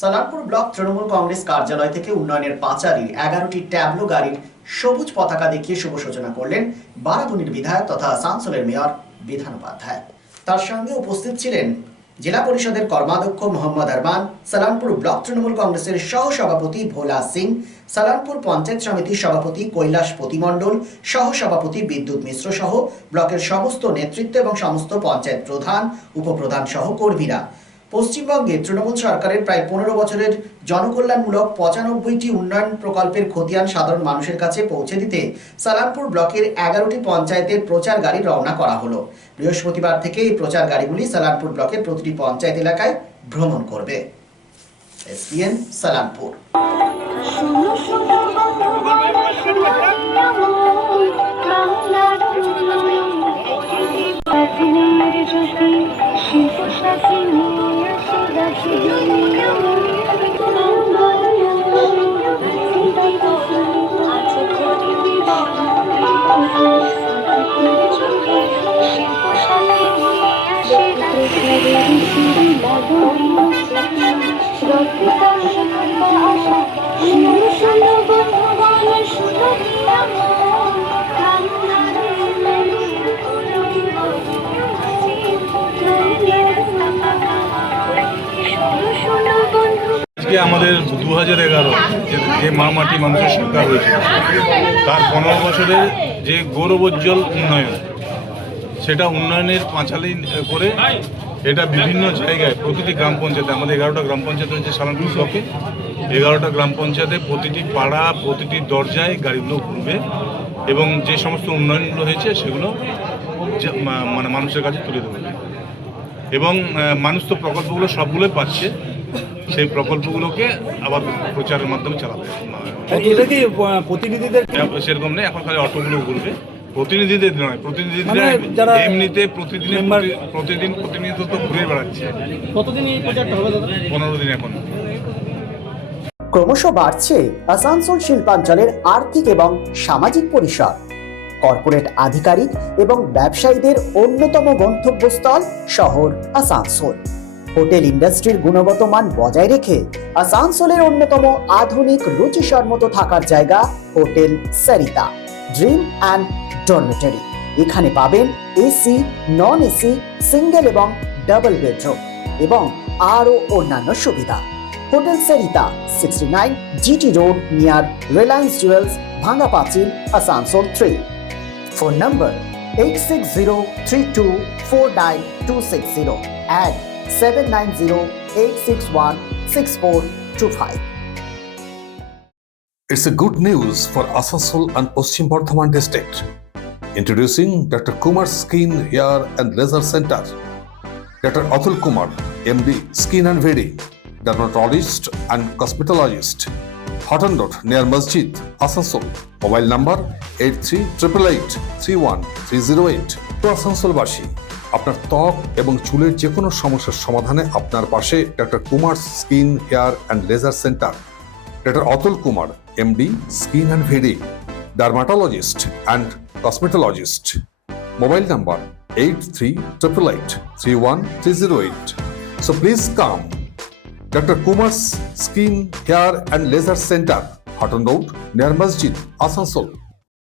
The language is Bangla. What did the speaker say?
সালানপুর ব্লক তৃণমূল কংগ্রেস কার্যালয় থেকে উন্নয়নের পাঁচালীর 11টি ট্যাবলো গাড়ির সবুজ পতাকা দেখিয়ে শুভ সূচনা করলেন বারাবণীর বিধায়ক তথা আসানসোলের মেয়র বিধান উপাধ্যায়। তার সঙ্গে উপস্থিত ছিলেন জেলা পরিষদের কর্মাধ্যক্ষ মোহাম্মদ আরমান, সালানপুর ব্লক তৃণমূল কংগ্রেসের সহ সভাপতি ভোলা সিং, সালানপুর পঞ্চায়েত সমিতির সভাপতি কৈলাস প্রতিমণ্ডল, সহ সভাপতি বিদ্যুৎ মিশ্র সহ ব্লকের সমস্ত নেতৃত্ব এবং সমস্ত পঞ্চায়েত প্রধান, উপপ্রধান সহ কর্মীরা। পশ্চিমবঙ্গে তৃণমূল সরকারের প্রায় 15 বছরের জনকল্যাণমূলক 95টি উন্নয়ন প্রকল্পের খতিয়ান সাধারণ মানুষের কাছে পৌঁছে দিতে সালানপুর ব্লকের 11টি পঞ্চায়েতের প্রচার গাড়ি রওনা করা হলো। বৃহস্পতিবার থেকে এই প্রচার গাড়িগুলি সালানপুর ব্লকের প্রতিটি পঞ্চায়েত এলাকায় ভ্রমণ করবে। এসপিএন সালানপুর। আজকে আমাদের 2011 যে মাটি মানুষের সরকার হয়েছে তার 15 বছরের যে গৌরবোজ্জ্বল উন্নয়ন, সেটা উন্নয়নের পাঁচালী করে এটা বিভিন্ন জায়গায় প্রতিটি গ্রাম পঞ্চায়েতে, আমাদের 11টা গ্রাম পঞ্চায়েত রয়েছে সালানপুর ব্লকে। 11টা গ্রাম পঞ্চায়েতে প্রতিটি পাড়া, প্রতিটি দরজায় গাড়িগুলো ঘুরবে এবং যে সমস্ত উন্নয়নগুলো হয়েছে সেগুলো মানে মানুষের কাছে তুলে দেবে এবং মানুষ তো প্রকল্পগুলো সবগুলোই পাচ্ছে, সেই প্রকল্পগুলোকে আবার প্রচারের মাধ্যমে চালাবে। এটা কি প্রতিনিধিদের সেরকম নেই, এখন খালি অটোগুলো ঘুরবে, প্রতিনিধিদের নয়। প্রতিনিধিরা এমনিতে প্রতিদিন প্রতিনিধিত্ব তো ঘুরে বেড়াচ্ছে। কতদিন এই প্রচারটা হবে দাদা? 15 দিন এখন। ক্রমশ বাড়ছে আসানসোল শিল্পাঞ্চলের আর্থিক এবং সামাজিক পরিসর। কর্পোরেট আধিকারিক এবং ব্যবসায়ীদের অন্যতম গন্তব্যস্থল শহর আসানসোল। হোটেল ইন্ডাস্ট্রির গুণগত মান বজায় রেখে আসানসোলের অন্যতম আধুনিক রুচিসম্মত থাকার জায়গা hotel Sarita dream and dormitory. এখানে পাবেন এসি, নন এসি, সিঙ্গেল এবং ডাবল বেডরুম এবং আরও অন্যান্য সুবিধা। Hotel Sarita 69 GT road near Reliance jewels, ভাঙ্গা পাঁচিল, Asansol 3। Phone number 8603249260 and 7908616425. It's a good news for Asansol and Paschim Bardhaman district. Introducing Dr. Kumar Skin Hair and Laser Center. Dr. Atul Kumar, MD, Skin and Very, dermatologist and cosmetologist. Hotton Road near Masjid, Asansol. Mobile number 8388831308. To আসানসোলবাসী, আপনার ত্বক এবং চুলের যে কোনো সমস্যার সমাধানে আপনার পাশে doctor Kumar skin hair and laser centre. Doctor Atul Kumar, MD, skin and very, dermatologist and cosmetologist. Mobile number 8388831308. So please come. Dr. Kumar's Skin, Hair and Laser Center, Hotton Road near Masjid, Asansol.